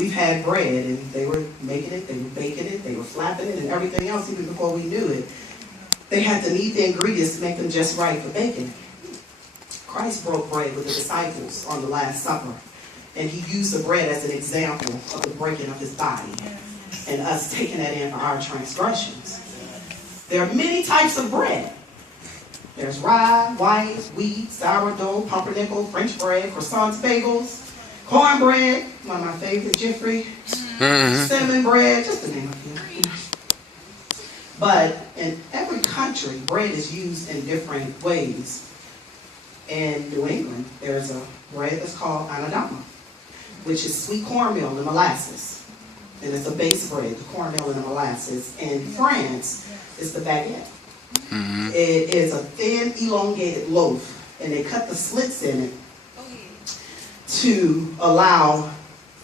we've had bread, and they were making it, they were baking it, they were flapping it, and everything else, even before we knew it. They had to knead the ingredients to make them just right for baking it. Christ broke bread with the disciples on the Last Supper, and he used the bread as an example of the breaking of his body, and us taking that in for our transgressions. There are many types of bread. There's rye, white, wheat, sourdough, pumpernickel, French bread, croissants, bagels, cornbread, one of my favorite, Jiffrey, cinnamon bread, just to name a few. But in every country, bread is used in different ways. In New England, there's a bread that's called anadama, which is sweet cornmeal and molasses. And it's a base bread, the cornmeal and the molasses. In France, it's the baguette. It is a thin, elongated loaf, and they cut the slits in it to allow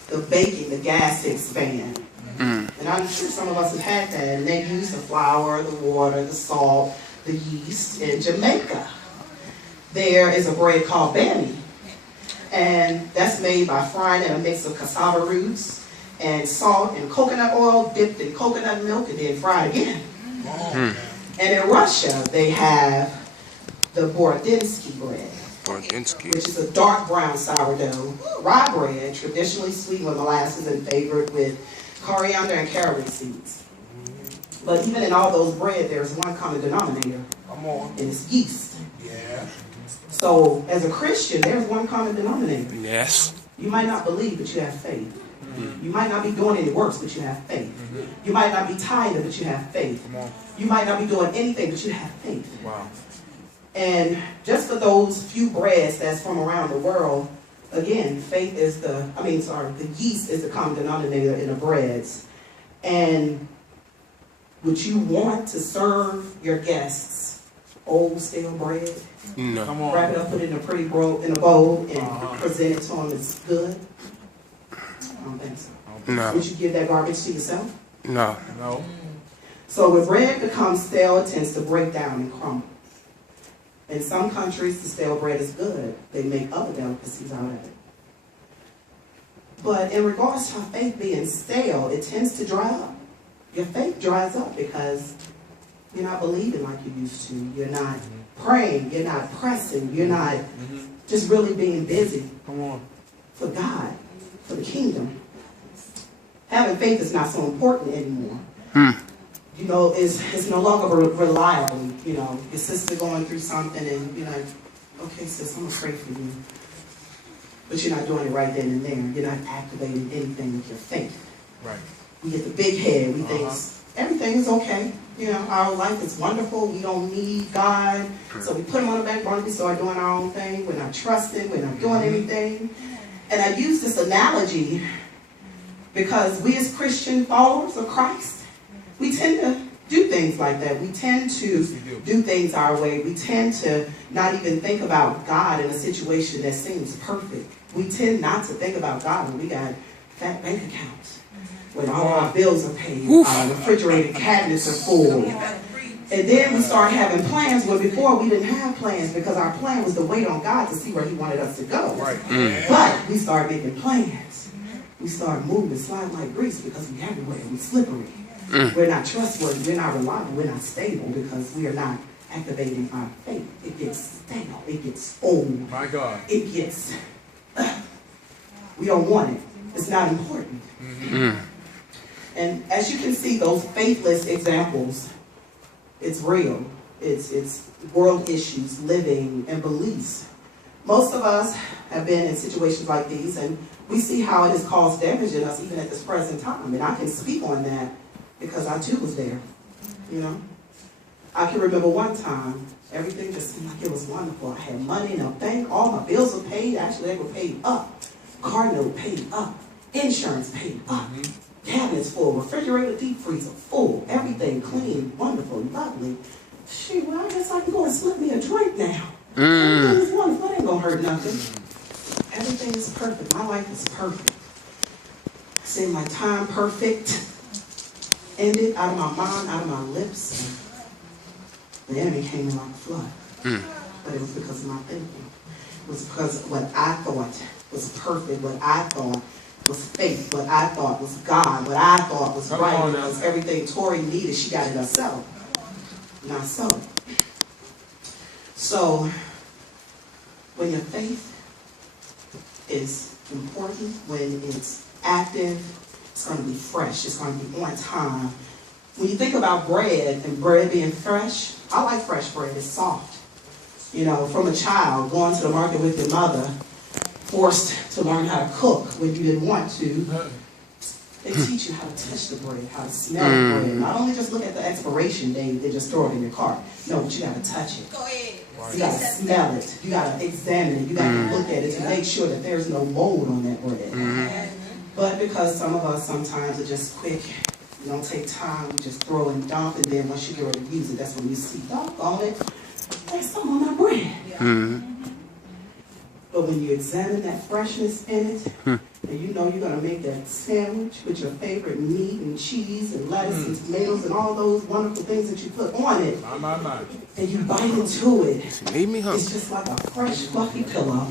the baking, the gas to expand. And I'm sure some of us have had that, and they use the flour, the water, the salt, the yeast. In Jamaica, there is a bread called bami, and that's made by frying in a mix of cassava roots and salt and coconut oil dipped in coconut milk and then fried again. And in Russia, they have the Borodinsky bread, which is a dark brown sourdough rye bread, traditionally sweetened with molasses and flavored with coriander and caraway seeds. But even in all those bread, there's one common denominator, and it's yeast. So as a Christian, there's one common denominator. Yes. You might not believe, but you have faith. You might not be doing any works, but you have faith. You might not be tithing, but you have faith. You might not be doing anything, but you have faith. Wow. And just for those few breads that's from around the world, again, faith is the yeast is the common denominator in the breads. And would you want to serve your guests old stale bread? No. Come on. Wrap it up, put it in a pretty bowl, and present it to them as good? I don't think so. No. Would you give that garbage to yourself? No. No. So when bread becomes stale, it tends to break down and crumble. In some countries, the stale bread is good. They make other delicacies out of it. But in regards to faith being stale, it tends to dry up. Your faith dries up because you're not believing like you used to. You're not praying. You're not pressing. You're not just really being busy for God, for the kingdom. Having faith is not so important anymore. You know, it's no longer reliable. You know, your sister going through something and you're like, okay, sis, I'm going to pray for you. But you're not doing it right then and there. You're not activating anything with your faith. Right. We get the big head. We think everything is okay. You know, our life is wonderful. We don't need God. So we put him on the back burner. We start doing our own thing. We're not trusting. We're not doing anything. And I use this analogy because we as Christian followers of Christ, we tend to do things like that. We tend to do things our way. We tend to not even think about God in a situation that seems perfect. We tend not to think about God when we got fat bank accounts, when all our bills are paid, our refrigerated cabinets are full. And then we start having plans where before we didn't have plans because our plan was to wait on God to see where he wanted us to go. But we start making plans. We start moving, sliding like grease because we're everywhere. We're slippery. We're not trustworthy. We're not reliable. We're not stable because we are not activating our faith. It gets stale. It gets old. My God. It gets... we don't want it. It's not important. And as you can see, those faithless examples, it's real. It's world issues, living, and beliefs. Most of us have been in situations like these, and we see how it has caused damage in us even at this present time. And I can speak on that because I too was there, you know. I can remember one time, everything just seemed like it was wonderful. I had money in a bank, all my bills were paid. Actually, they were paid up. Car note paid up. Insurance paid up. Cabinets full. Refrigerator, deep freezer full. Everything clean, wonderful, lovely. Shoot, well, I guess I can go and slip me a drink now. Everything is wonderful. That ain't gonna hurt nothing. Everything is perfect. My life is perfect. Seemed like time perfect. Ended out of my mind, out of my lips. The enemy came in like a flood. But it was because of my thinking. It was because of what I thought was perfect, what I thought was faith, what I thought was God, what I thought was right, because everything Torie needed, she got it herself. Not so. So, when your faith is important, when it's active, it's going to be fresh, it's going to be on time. When you think about bread and bread being fresh, I like fresh bread, it's soft. You know, from a child, going to the market with your mother, forced to learn how to cook when you didn't want to, they teach you how to touch the bread, how to smell the bread. Not only just look at the expiration date and just throw it in your cart. No, but you got to touch it. Go ahead. You got to smell it. You got to examine it. You got to look at it to make sure that there's no mold on that bread. But because some of us sometimes are just quick, you don't take time, you just throw and dump, and then once you get ready to use it, that's when you see, doggone it, there's some on my bread. But when you examine that freshness in it, and you know you're going to make that sandwich with your favorite meat and cheese and lettuce and tomatoes and all those wonderful things that you put on it, and you bite into it, it's just like a fresh, fluffy pillow.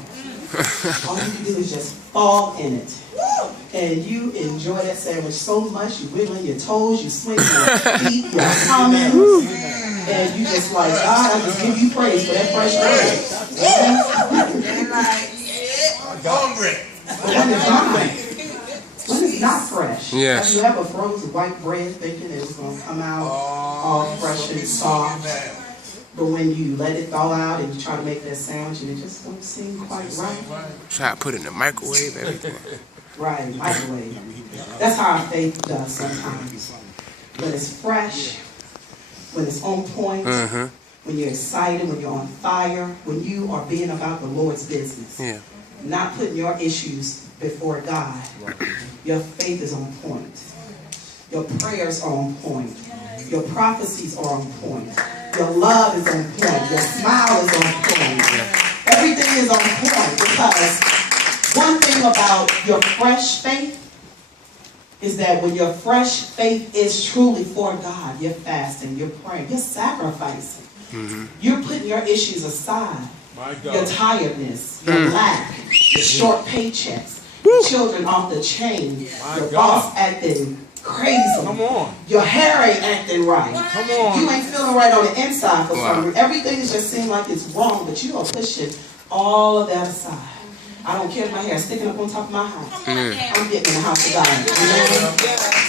All you can do is just fall in it. And you enjoy that sandwich so much, you wiggling your toes, you swing your feet, your humming, and you just like, God, I just give you praise for that fresh bread. But when it's not fresh, have you ever frozen white bread thinking it was going to come out all fresh and soft? But when you let it thaw out and you try to make that sandwich and it just don't seem quite right. Try to put it in the microwave, everything. Right, microwave. That's how our faith does sometimes. When it's fresh, when it's on point, when you're excited, when you're on fire, when you are being about the Lord's business. Not putting your issues before God. Your faith is on point. Your prayers are on point. Your prophecies are on point. Your love is on point. Your smile is on point. Everything is on point, because one thing about your fresh faith is that when your fresh faith is truly for God, you're fasting, you're praying, you're sacrificing. You're putting your issues aside. Your tiredness, your lack, your short paychecks, your children off the chain, your boss acting crazy, your hair ain't acting right, you ain't feeling right on the inside for some reason. Everything just seems like it's wrong, but you are pushing all of that aside. I don't care if my hair is sticking up on top of my house. I'm getting in the house of God.